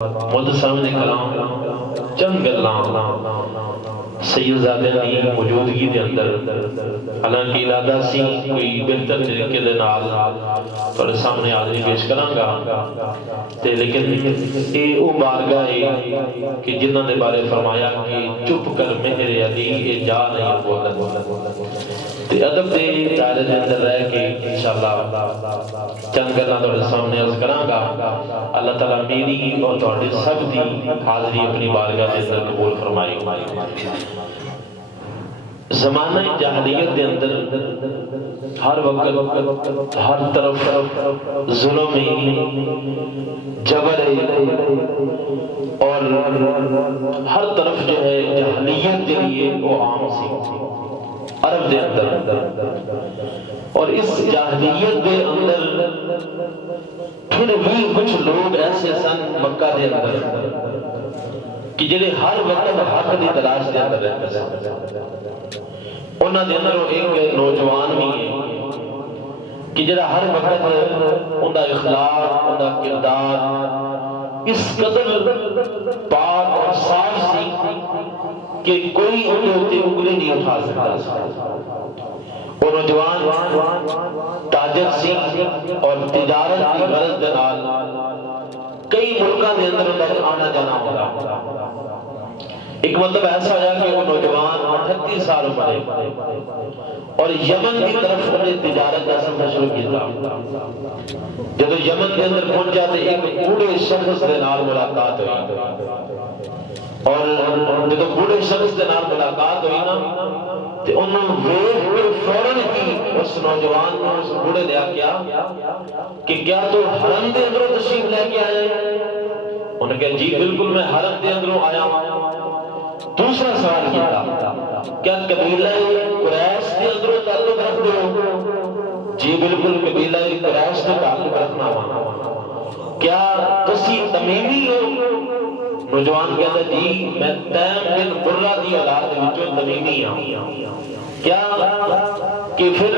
مجھ سامنے کلام چند گلاں سیدزادے دی موجودگی دے اندر حالانکہ ارادہ سی کوئی بہتر طریقے دے نال تھوڑے سامنے حاضری پیش کراں گا تے لیکن اے او بارگاہ ہے کہ جنہاں دے بارے فرمایا کہ چپ کر میرے علی اے جا نہیں بولن تے ادب دے دائرے دے اندر رہ کے انشاءاللہ چند گلاں تھوڑے سامنے عرض کراں گا۔ اللہ تعالیٰ میری اور تھوڑے سب دی حاضری اپنی بارگاہ دے اندر قبول فرمائی۔ زمانہ جاہلیت دے اندر ہر وقت ہر طرف ظلم جبر اور ہر طرف جو ہے جاہلیت کے لیے وہ عام سی عرب دے اندر، اور اس جاہلیت دے اندر پھر بھی کچھ لوگ ایسے سن مکہ دے اندر کہ جنہیں ہر وقت حق دی تلاش دے اندر رہتے ہیں۔ انہاں دے اندر ایک نوجوان بھی ہے کہ جنہیں ہر وقت انہاں اخلاق، انہاں کردار اس قدر پاک اور صاف سی کہ کوئی انہیں ہوتے انگلی نہیں اٹھا سکتا۔ وہ نوجوان تاجر سی اور تجارت کی غرض دے نال کئی ملکاں دے اندر انہیں آنا جانا ہوگا۔ ایک مطلب ایسا ہوا کہ وہ نوجوان 38 سال عمر اور یمن کی طرف انہیں تجارت کا سفر شروع کیا۔ جب یمن کے اندر پہنچا تو ایک بوڑھے شخص کے نال ملاقات ہوئی، اور جب بوڑھے شخص کے نال ملاقات ہوئی نا تو انہوں نے فوراً ہی اس نوجوان نے اس بوڑھے نے کیا کہ کیا تو حرم دے اندروں تشریف لے کے آئے؟ انہوں نے کہا جی بالکل میں حرم دے اندروں آیا ہوں۔ دوسرا سوال کیا کیا قبیلہ قریش کے اندروں تعلق رکھ دو؟ جی بالکل قبیلہ قریش کے تعلق رکھنا ہوا۔ کیا تسی تمیمی ہو؟ نوجوان کہتا جی میں تیم بن برہ دی اولاد وچوں تمیمی ہوں۔ کیا کہ پھر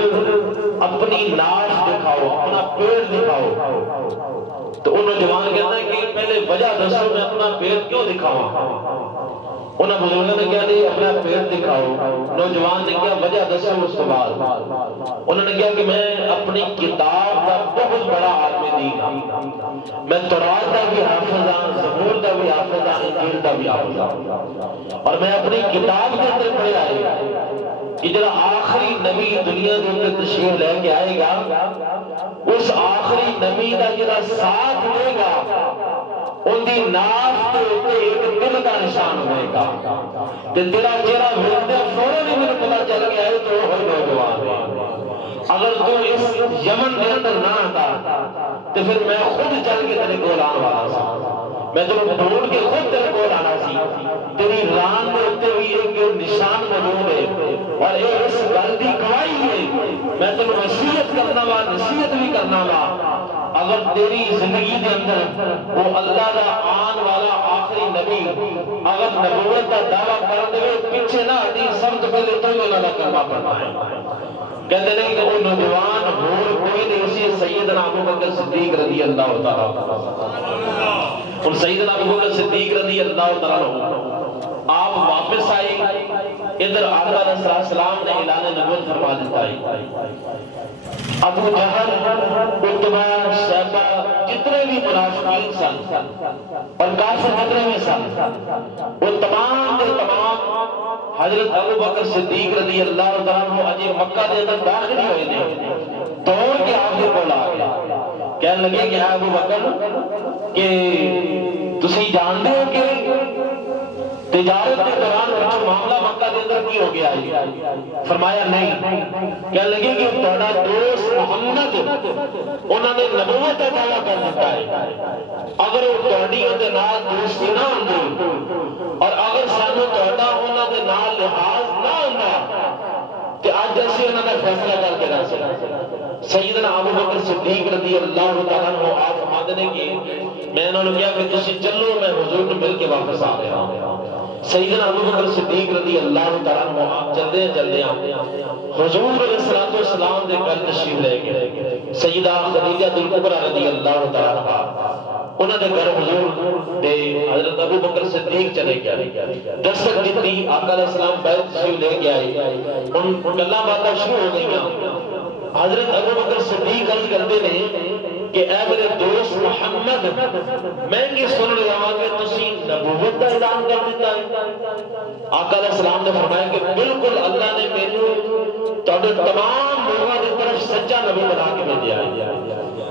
اپنی ناش دکھاؤ، اپنا پیڑ دکھاؤ۔ تو ان نوجوان کہتا ہے کہ پہلے وجہ دسو میں اپنا پیڑ کیوں دکھاؤں؟ انہاں بزرگوں نے کہا نہیں اپنا پیڑ دکھاؤ۔ نوجوان نے کہا وجہ دسو اس کے بعد انہوں نے کہا کہ میں اپنی کتاب کا بہت بڑا عالم دین ہوں، میں تورات کا بھی حافظ ہوں، زبور کا بھی حافظ ہوں، انجیل کا بھی حافظ ہوں، اور میں اپنی کتاب کے اندر پڑھا ہے کہ جب آخری نبی دنیا کے اندر تشریف لے کے آئے گا اس آخری نبی کا جڑا ساتھ دے گا ان دی ناف کے اوپر ایک دل کا نشان ہوئے گا کہ تیرا چہرہ ملتے فوراً ہی میرے پتہ چل گیا ہے تو وہ نوجوان ہے۔ اگر تو اس یمن کے اندر نہ آتا تو پھر میں خود چل کے تیرے کول آنے والا تھا، میں تمہیں ڈھونڈ کے خود تیرے کول آنا سی۔ تیری ران کے اوپر بھی ایک نشان موجود ہے اور اس گل دی گواہی ہے، میں تمہیں وصیت کرنا وا، نصیحت بھی کرنا وا، اگر تیری زندگی کے اندر وہ اللہ کا آن والا آخری نبی اگر نبوت کا دعویٰ کر دے پیچھے نہ ہٹی، سب تو پہلے تو ہی اللہ کا کلمہ پڑھنا ہے۔ کہتے نہیں کہ وہ نوجوان اور کوئی نہیں، اسی سیدنا ابو بکر صدیق رضی اللہ تعالیٰ اور سیدنا ابو بکر صدیق رضی اللہ تعالیٰ آپ واپس آئے، ادھر آقا علیہ السلام نے اعلان نبوت فرما دیتا ہے۔ ابو جہل، عتبہ، شیبہ جتنے بھی منافقین سن اور کافر جتنے بھی سن وہ تمام کے تمام حضرت ابو بکر صدیق رضی اللہ تعالیٰ عنہ مکہ دے اندر داخل ہوئے نے، دوڑ کے آپ کے کول آ گئے، کہنے لگے کہ ابو بکر کہ تسی جانتے ہو کہ تجارت کے دوران کچھ معاملہ مکہ کے اندر کی ہو گیا ہے؟ فرمایا نہیں۔ کہنے لگے کہ تہاڈا دوست محمد انہوں نے نبوت کا دعویٰ کر دیتا ہے، اگر وہ تہاڈی دے نال دوستی نہ ہوندی اور اگر سانو تہاڈا انہوں دے نال لحاظ نہ ہوندا کہ آج جیسے انہوں نے فیصلہ کر کے رکھا۔ سیدنا ابو بکر صدیق رضی اللہ تعالیٰ عنہ آپ فرماتے ہیں کہ میں انہوں نے کہا کہ تسی چلو میں حضور کو مل کے واپس آ گیا۔ سیدنا ابو بکر صدیق رضی اللہ تعالیٰ عنہ آپ چلتے ہیں حضور علیہ السلام دے گھر تشریف لے گئے۔ سیدہ خدیجہ الکبریٰ رضی اللہ تعالیٰ عنہ انہوں نے گھر حضور دے حضرت ابو بکر صدیق چلے گیا، دستک دیتی، آقا علیہ السلام بیت تشریف لے کے آئے، ان گلاں باتاں شروع ہو گئیں۔ حضرت ابو بکر صدیق عرض کرتے ہیں کہ اے میرے دوست محمد، میں یہ سن رہا ہوں کہ تسی نبوت کا اعلان کر دیتا ہے۔ آقا علیہ السلام نے فرمایا کہ بالکل اللہ نے مینوں تواڈے تمام لوگوں کی طرف سچا نبی بنا کے بھیجا ہے۔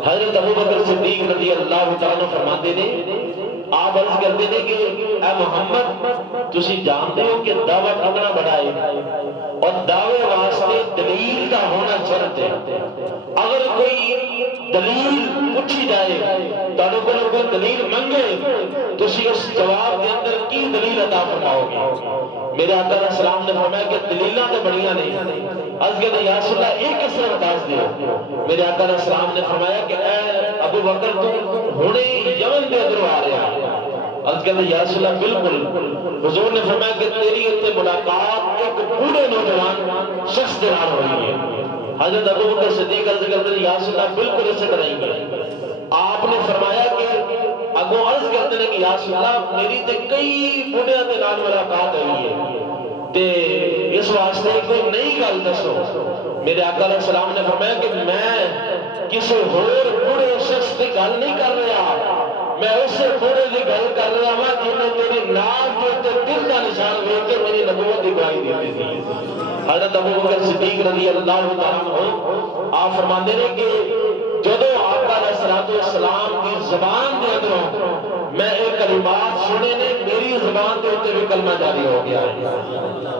حضرت ابو بکر صدیق رضی اللہ تعالیٰ فرماتے ہیں، آپ عرض کرتے ہیں کہ اے محمد، تسی جانتے ہو کہ دعوت اتنا بڑا ہے اور دعوے واسطے دلیل کا ہونا شرط ہے۔ اگر کوئی دلیل پوچھی جائے، تانوں کو کوئی دلیل منگے، تسی اس جواب کے اندر کی دلیل عطا فرماؤ گے؟ میرے آقا علیہ السلام نے فرمایا کہ دلیلاں تو بڑیاں نہیں، عرض کہتے یا رسول اللہ ایک صرف بتا دیو۔ میرے آقا علیہ السلام نے فرمایا کہ اے ابو بکر، تو ہونے یمن دے ادھر آ رہا ہے۔ عرض کہتے یا رسول اللہ بالکل۔ حضور نے فرمایا کہ تیری اتنے ملاقات ایک بوڑھے نوجوان شخص دے نال ہوئی ہے۔ حضرت ابو بکر صدیق عرض کرتے ہیں یا رسول اللہ بالکل اسے طرح ہی۔ آپ نے فرمایا کہ اگوں عرض کرتے ہیں کہ یا رسول اللہ میری تے کئی بوڑھے دے نال ملاقات ہوئی ہے، تے اس واسطے کوئی نئی گل دسو۔ میرے آقا علیہ السلام نے فرمایا کہ میں کسی اور بوڑھے شخص کی گل نہیں کر رہا، میں اسے بوڑھے کی گل کر رہا ہوں جنہوں نے تیری نام کے دل کا نشان دیکھ کے میری نبوت کی گواہی دی تھی۔ حضرت ابو بکر صدیق رضی اللہ تعالیٰ عنہ آپ فرماتے ہیں کہ جدو آقا علیہ السلام کی زبان دے اندروں میں ایک کلمات سنے نے، میری زبان دے ہوتے بھی کلمہ جاری ہو گیا ہے۔